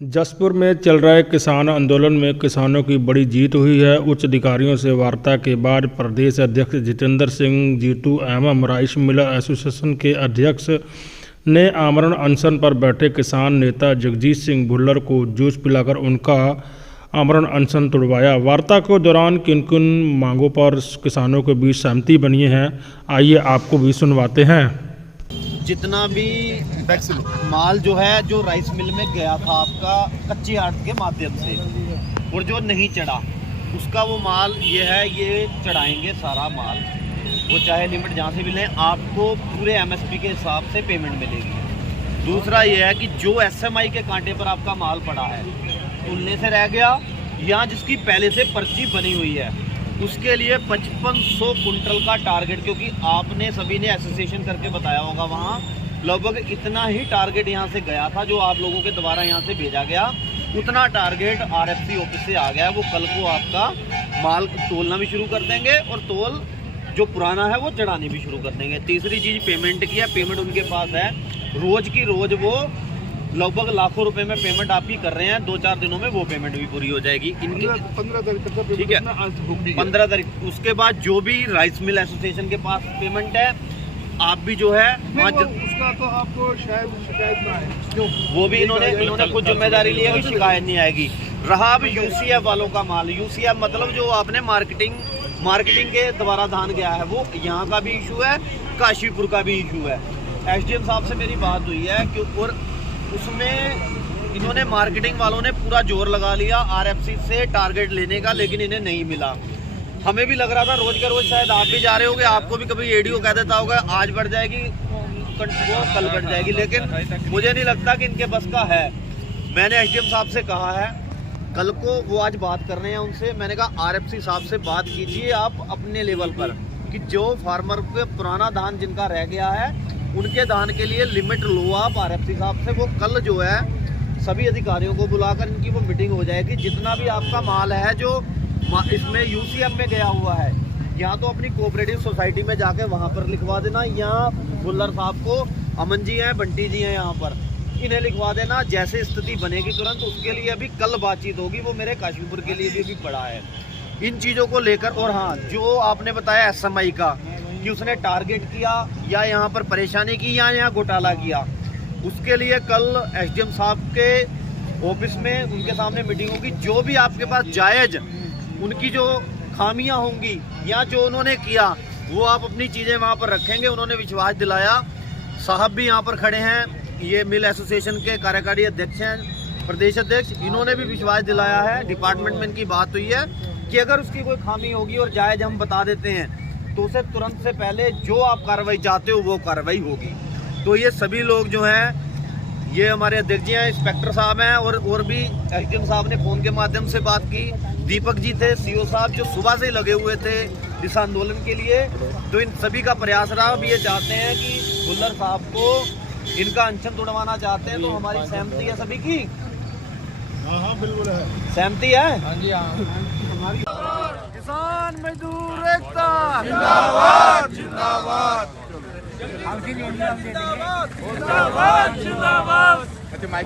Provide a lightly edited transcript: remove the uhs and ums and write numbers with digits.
जसपुर में चल रहे किसान आंदोलन में किसानों की बड़ी जीत हुई है। उच्च अधिकारियों से वार्ता के बाद प्रदेश अध्यक्ष जितेंद्र सिंह जीतू एवं राइस मिलर एसोसिएशन के अध्यक्ष ने आमरण अनशन पर बैठे किसान नेता जगजीत सिंह भुल्लर को जूस पिलाकर उनका आमरण अनशन तुड़वाया। वार्ता के दौरान किन किन मांगों पर किसानों के बीच सहमति बनी है, आइए आपको भी सुनवाते हैं। जितना भी माल जो है जो राइस मिल में गया था आपका कच्ची आड़ के माध्यम से और जो नहीं चढ़ा उसका वो माल ये है, ये चढ़ाएंगे सारा माल, वो चाहे लिमिट जहाँ से भी लें आपको पूरे एमएसपी के हिसाब से पेमेंट मिलेगी। दूसरा ये है कि जो एसएमआई के कांटे पर आपका माल पड़ा है तुलने से रह गया या जिसकी पहले से पर्ची बनी हुई है उसके लिए 5500 कुंटल का टारगेट, क्योंकि आपने सभी ने एसोसिएशन करके बताया होगा वहाँ लगभग इतना ही टारगेट यहाँ से गया था जो आप लोगों के द्वारा यहाँ से भेजा गया, उतना टारगेट आरएफसी ऑफिस से आ गया। वो कल को आपका माल तोलना भी शुरू कर देंगे और तोल जो पुराना है वो चढ़ानी भी शुरू कर देंगे। तीसरी चीज़ पेमेंट की है, पेमेंट उनके पास है रोज़ की रोज़, वो लगभग लाखों रुपए में पेमेंट आप ही कर रहे हैं। 2-4 दिनों में वो पेमेंट भी पूरी हो जाएगी इनकी 15 तारीख तक, ठीक है 15 तारीख। उसके बाद जो भी राइस मिल एसोसिएशन के पास पेमेंट है आप भी जो है उसका तो आपको शायद शिकायत ना आए, वो भी इन्होंने कुछ जिम्मेदारी ली है कि शिकायत नहीं आएगी। रहा अब यूसीएफ वालों का माल, यूसीएफ मतलब जो आपने मार्केटिंग के द्वारा धान गया है वो यहाँ का भी इशू है, काशीपुर का भी इशू है। एसडीएम साहब से मेरी बात हुई है कि और उसमें इन्होंने मार्केटिंग वालों ने पूरा जोर लगा लिया आरएफसी से टारगेट लेने का, लेकिन इन्हें नहीं मिला। हमें भी लग रहा था रोज का रोज, शायद आप भी जा रहे होंगे, आपको भी कभी एडीओ कह देता होगा आज बढ़ जाएगी वो कल बढ़ जाएगी, लेकिन मुझे नहीं लगता कि इनके बस का है। मैंने एसडीएम साहब से कहा है कल को, वो आज बात कर रहे हैं उनसे, मैंने कहा आरएफसी साहब से बात कीजिए आप अपने लेवल पर कि जो फार्मर के पुराना धान जिनका रह गया है उनके धान के लिए लिमिट लो आप आरएफसी साहब से। वो कल जो है सभी अधिकारियों को बुलाकर इनकी वो मीटिंग हो जाएगी। जितना भी आपका माल है जो इसमें यूसीएफ में गया हुआ है, या तो अपनी कोऑपरेटिव सोसाइटी में जाके वहाँ पर लिखवा देना, या भुल्लर साहब को, अमन जी हैं, बंटी जी हैं यहाँ पर, इन्हें लिखवा देना। जैसे स्थिति बनेगी तुरंत उसके लिए अभी कल बातचीत होगी, वो मेरे काशीपुर के लिए भी पड़ा है इन चीज़ों को लेकर। और हाँ, जो आपने बताया एसएमआई का कि उसने टारगेट किया या यहाँ पर परेशानी की या यहाँ घोटाला किया, उसके लिए कल एसडीएम साहब के ऑफिस में उनके सामने मीटिंग होगी। जो भी आपके पास जायज़ उनकी जो खामियां होंगी या जो उन्होंने किया वो आप अपनी चीज़ें वहाँ पर रखेंगे। उन्होंने विश्वास दिलाया, साहब भी यहाँ पर खड़े हैं, ये मिल एसोसिएशन के कार्यकारी अध्यक्ष हैं, प्रदेश अध्यक्ष, इन्होंने भी विश्वास दिलाया है। डिपार्टमेंट में इनकी बात हुई है कि अगर उसकी कोई खामी होगी और जायज़ हम बता देते हैं तो उसे तुरंत से पहले जो आप कार्रवाई चाहते हो वो कार्रवाई होगी। तो ये सभी लोग जो हैं, ये हमारे अध्यक्ष जी हैं, इंस्पेक्टर साहब हैं, और भी एसडीएम साहब ने फ़ोन के माध्यम से बात की, दीपक जी थे, सीओ साहब जो सुबह से ही लगे हुए थे इस आंदोलन के लिए। तो इन सभी का प्रयास रहा। अब ये चाहते हैं कि भुल्लर साहब को इनका अनशन तुड़वाना चाहते हैं, तो हमारी सहमति है सभी की। हाँ बिल्कुल है, सहमति है। हाँ जी हाँ। हमारी किसान मजदूर एकता जिंदाबाद जिंदाबाद जिंदाबाद जिंदाबाद।